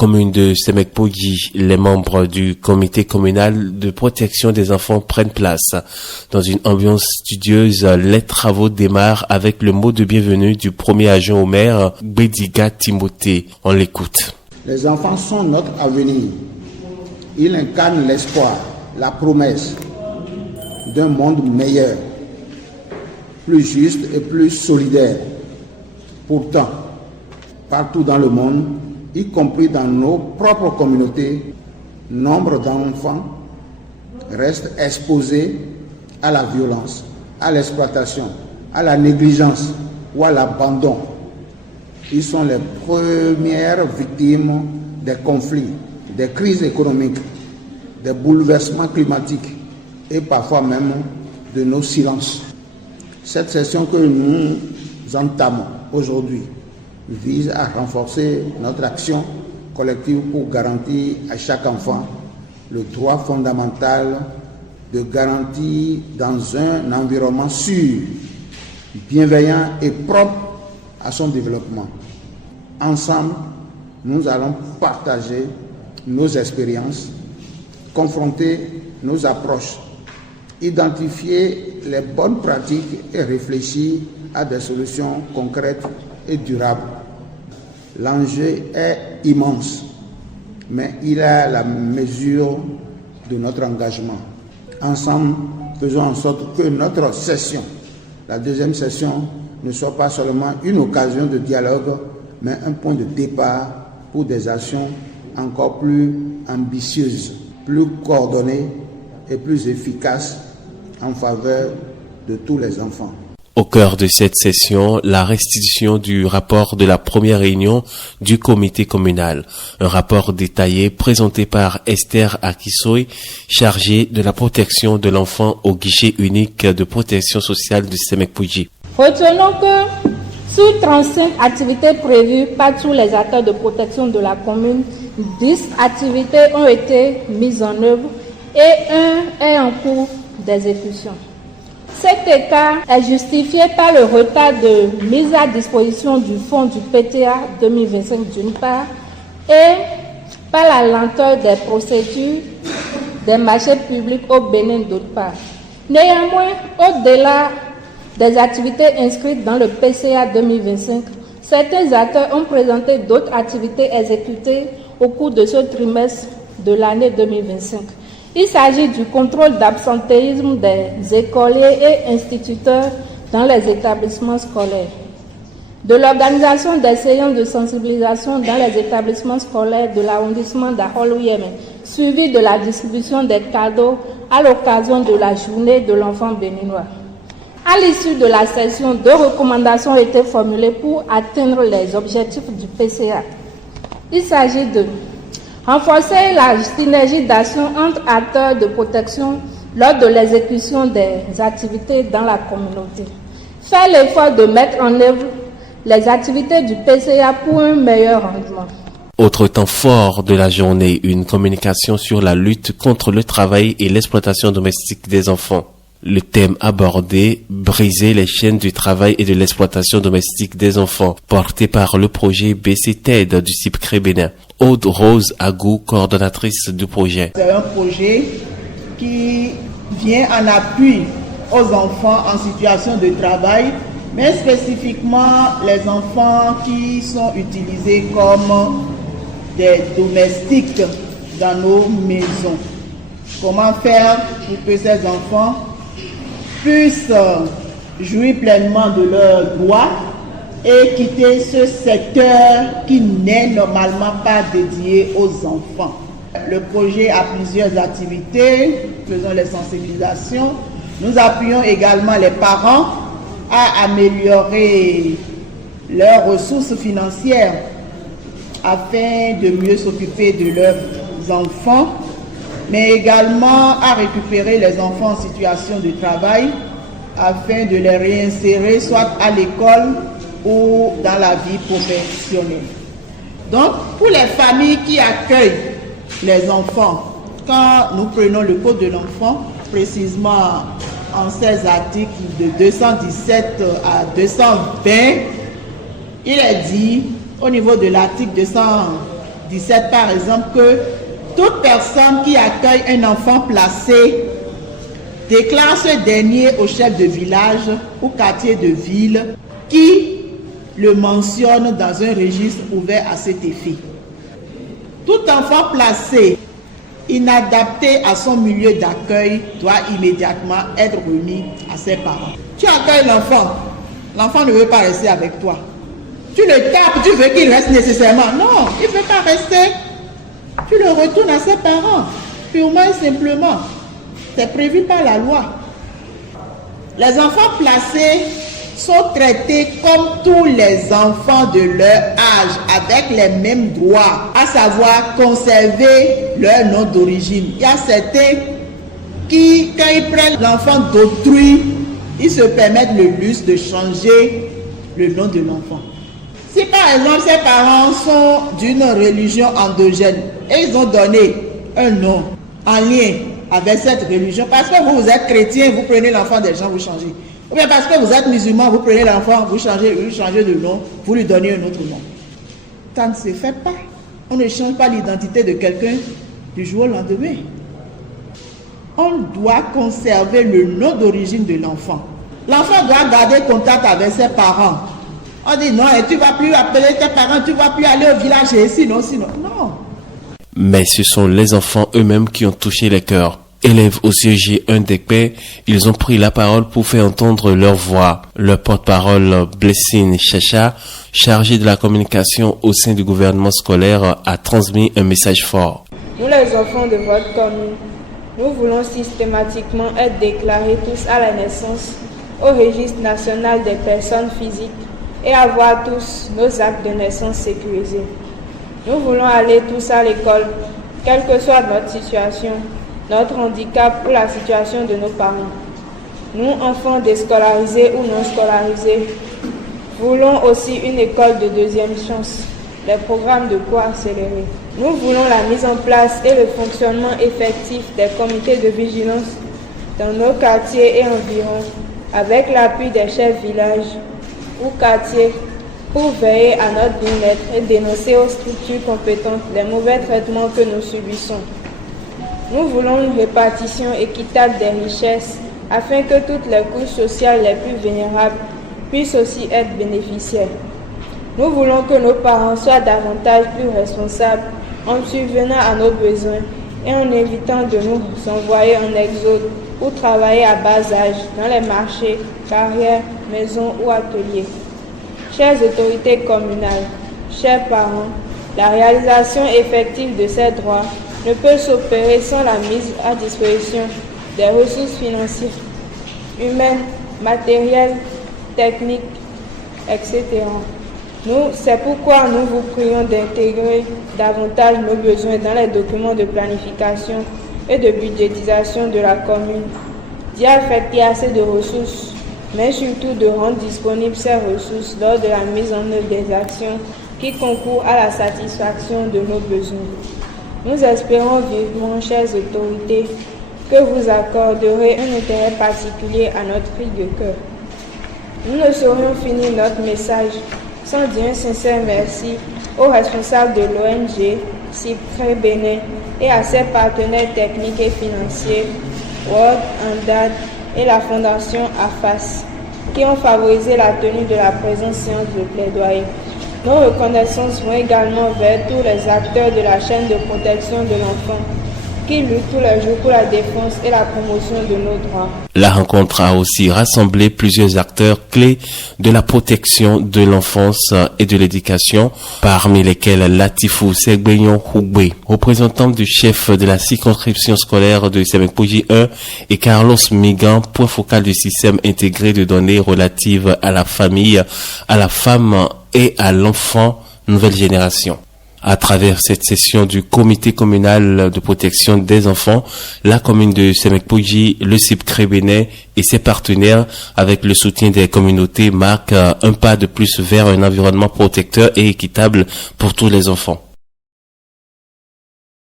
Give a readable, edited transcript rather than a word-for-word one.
commune de Semekpoji, les membres du comité communal de protection des enfants prennent place. Dans une ambiance studieuse, les travaux démarrent avec le mot de bienvenue du premier adjoint au maire, Bédiga Timothée. On l'écoute. Les enfants sont notre avenir. Ils incarnent l'espoir, la promesse d'un monde meilleur, plus juste et plus solidaire. Pourtant, partout dans le monde, y compris dans nos propres communautés, nombre d'enfants restent exposés à la violence, à l'exploitation, à la négligence ou à l'abandon. Ils sont les premières victimes des conflits, des crises économiques, des bouleversements climatiques et parfois même de nos silences. Cette session que nous entamons aujourd'hui vise à renforcer notre action collective pour garantir à chaque enfant le droit fondamental de garantir dans un environnement sûr, bienveillant et propre à son développement. Ensemble, nous allons partager nos expériences, confronter nos approches, identifier les bonnes pratiques et réfléchir à des solutions concrètes et durables. L'enjeu est immense, mais il est à la mesure de notre engagement. Ensemble, faisons en sorte que notre session, la deuxième session, ne soit pas seulement une occasion de dialogue, mais un point de départ pour des actions encore plus ambitieuses, plus coordonnées et plus efficaces en faveur de tous les enfants. Au cœur de cette session, la restitution du rapport de la première réunion du comité communal. Un rapport détaillé présenté par Esther Akisoy, chargée de la protection de l'enfant au guichet unique de protection sociale de Semekpoji. Retenons que sur 35 activités prévues par tous les acteurs de protection de la commune, 10 activités ont été mises en œuvre et 1 est en cours d'exécution. Cet écart est justifié par le retard de mise à disposition du fonds du PTA 2025 d'une part et par la lenteur des procédures des marchés publics au Bénin d'autre part. Néanmoins, au-delà des activités inscrites dans le PCA 2025, certains acteurs ont présenté d'autres activités exécutées au cours de ce trimestre de l'année 2025. Il s'agit du contrôle d'absentéisme des écoliers et instituteurs dans les établissements scolaires, de l'organisation des séances de sensibilisation dans les établissements scolaires de l'arrondissement d'Ahol-Yémen, suivi de la distribution des cadeaux à l'occasion de la journée de l'enfant béninois. À l'issue de la session, 2 recommandations ont été formulées pour atteindre les objectifs du PCA. Il s'agit de renforcer la synergie d'action entre acteurs de protection lors de l'exécution des activités dans la communauté. Faire l'effort de mettre en œuvre les activités du PCA pour un meilleur rendement. Autre temps fort de la journée, une communication sur la lutte contre le travail et l'exploitation domestique des enfants. Le thème abordé, briser les chaînes du travail et de l'exploitation domestique des enfants, porté par le projet BC-TED du CIPCRE Bénin. Aude Rose Agou, coordonnatrice du projet. C'est un projet qui vient en appui aux enfants en situation de travail, mais spécifiquement les enfants qui sont utilisés comme des domestiques dans nos maisons. Comment faire pour que ces enfants puissent jouir pleinement de leurs droits et quitter ce secteur qui n'est normalement pas dédié aux enfants. Le projet a plusieurs activités, faisons les sensibilisations. Nous appuyons également les parents à améliorer leurs ressources financières afin de mieux s'occuper de leurs enfants, mais également à récupérer les enfants en situation de travail afin de les réinsérer soit à l'école ou dans la vie professionnelle. Donc, pour les familles qui accueillent les enfants, quand nous prenons le code de l'enfant, précisément en 16 articles de 217 à 220, il est dit au niveau de l'article 17 par exemple que toute personne qui accueille un enfant placé déclare ce dernier au chef de village ou quartier de ville qui le mentionne dans un registre ouvert à cet effet. Tout enfant placé inadapté à son milieu d'accueil doit immédiatement être remis à ses parents. Tu accueilles l'enfant ne veut pas rester avec toi. Tu le tapes, tu veux qu'il reste nécessairement. Non, il ne veut pas rester. Tu le retournes à ses parents, purement et simplement. C'est prévu par la loi. Les enfants placés sont traités comme tous les enfants de leur âge, avec les mêmes droits, à savoir conserver leur nom d'origine. Il y a certains qui, quand ils prennent l'enfant d'autrui, ils se permettent le luxe de changer le nom de l'enfant. Si par exemple ses parents sont d'une religion endogène et ils ont donné un nom en lien avec cette religion, parce que vous êtes chrétien, vous prenez l'enfant des gens, vous changez. Ou bien parce que vous êtes musulman, vous prenez l'enfant, vous changez de nom, vous lui donnez un autre nom. Ça ne se fait pas. On ne change pas l'identité de quelqu'un du jour au lendemain. On doit conserver le nom d'origine de l'enfant. L'enfant doit garder contact avec ses parents. On dit non, et tu ne vas plus appeler tes parents, tu ne vas plus aller au village et sinon. Non. Mais ce sont les enfants eux-mêmes qui ont touché les cœurs. Élèves au CEG 1 d'Ekpé, ils ont pris la parole pour faire entendre leur voix. Le porte-parole Blessine Chacha, chargé de la communication au sein du gouvernement scolaire, a transmis un message fort. Nous les enfants de votre commune, nous voulons systématiquement être déclarés tous à la naissance au registre national des personnes physiques et avoir tous nos actes de naissance sécurisés. Nous voulons aller tous à l'école, quelle que soit notre situation, notre handicap ou la situation de nos parents. Nous, enfants déscolarisés ou non scolarisés, voulons aussi une école de deuxième chance, des programmes de cours accélérés. Nous voulons la mise en place et le fonctionnement effectif des comités de vigilance dans nos quartiers et environs, avec l'appui des chefs villages ou quartiers pour veiller à notre bien-être et dénoncer aux structures compétentes les mauvais traitements que nous subissons. Nous voulons une répartition équitable des richesses afin que toutes les couches sociales les plus vulnérables puissent aussi être bénéficiaires. Nous voulons que nos parents soient davantage plus responsables en subvenant à nos besoins et en évitant de nous envoyer en exode ou travailler à bas âge dans les marchés, carrières, maisons ou ateliers. Chères autorités communales, chers parents, la réalisation effective de ces droits ne peut s'opérer sans la mise à disposition des ressources financières, humaines, matérielles, techniques, etc. C'est pourquoi nous vous prions d'intégrer davantage nos besoins dans les documents de planification et de budgétisation de la commune, d'y affecter assez de ressources, mais surtout de rendre disponibles ces ressources lors de la mise en œuvre des actions qui concourent à la satisfaction de nos besoins. Nous espérons vivement, chères autorités, que vous accorderez un intérêt particulier à notre cri de cœur. Nous ne saurions finir notre message sans dire un sincère merci aux responsables de l'ONG CIPCRE Bénin et à ses partenaires techniques et financiers, World Andad et la Fondation AFAS, qui ont favorisé la tenue de la présente séance de plaidoyer. Nos reconnaissances vont également vers tous les acteurs de la chaîne de protection de l'enfant qui luttent tous les jours pour la défense et la promotion de nos droits. La rencontre a aussi rassemblé plusieurs acteurs clés de la protection de l'enfance et de l'éducation, parmi lesquels Latifou Segbeyon Hougbe, représentant du chef de la circonscription scolaire de Semekpoji 1, et Carlos Migan, point focal du système intégré de données relatives à la famille, à la femme et à l'enfant nouvelle génération. À travers cette session du comité communal de protection des enfants, la commune de Semekpoji, le CIPCRE Bénin et ses partenaires, avec le soutien des communautés, marquent un pas de plus vers un environnement protecteur et équitable pour tous les enfants.